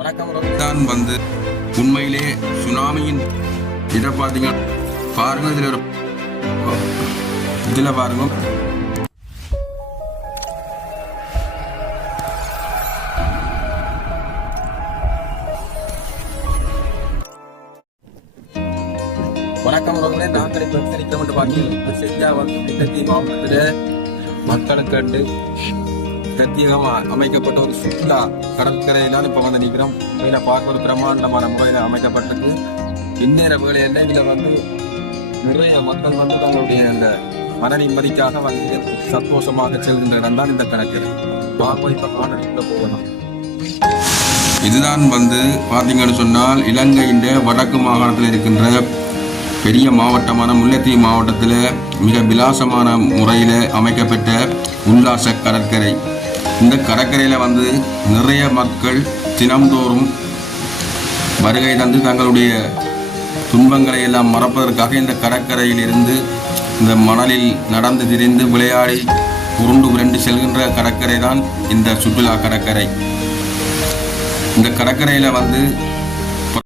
வணக்கம் தான் வந்து உண்மையிலே சுனாமியின் இதை பார்த்தீங்க பாருங்க இதில் ஒரு இதில் பாருங்க. வணக்கம் உறவுகளே நாங்கள் இப்போ இருக்கிறோம் பார்த்தீங்கன்னா செஞ்சா வந்து தெத்தி மாவட்டத்தில் மக்களுக்கு கண்டு பிரத்யேகமாக அமைக்கப்பட்ட ஒரு சுற்றுலா கடற்கரையிലാണ് இப்போ வந்து நிற்கிறோம். இதில் பார்க்க ஒரு பிரம்மாண்டமான முறையில் அமைக்கப்பட்டிருக்கு. இந்நேர வேலையில் இதில் வந்து நிறைய மக்கள் வந்து தங்களுடைய அந்த மன நிம்மதிக்காக வந்து சந்தோஷமாக செல்கின்ற இடம் தான் இந்த கடற்கரை. பார்ப்போம் இப்போ காணொலிக்குள்ள போகலாம். இதுதான் வந்து பார்த்தீங்கன்னு சொன்னால் இலங்கையின் வடக்கு மாகாணத்தில் இருக்கின்ற பெரிய மாவட்டமான முல்லைத்தீவு மாவட்டத்தில் மிக விலாசமான முறையில் அமைக்கப்பட்ட உல்லாச கடற்கரை. இந்த கடற்கரையில் வந்து நிறைய மக்கள் தினம்தோறும் வருகை தந்து தங்களுடைய துன்பங்களை எல்லாம் மறப்பதற்காக இந்த கடற்கரையில் இருந்து இந்த மணலில் நடந்து திரிந்து விளையாடி உருண்டு உருண்டு செல்கின்ற கடற்கரை தான் இந்த சுற்றுலா கடற்கரை. இந்த கடற்கரையில் வந்து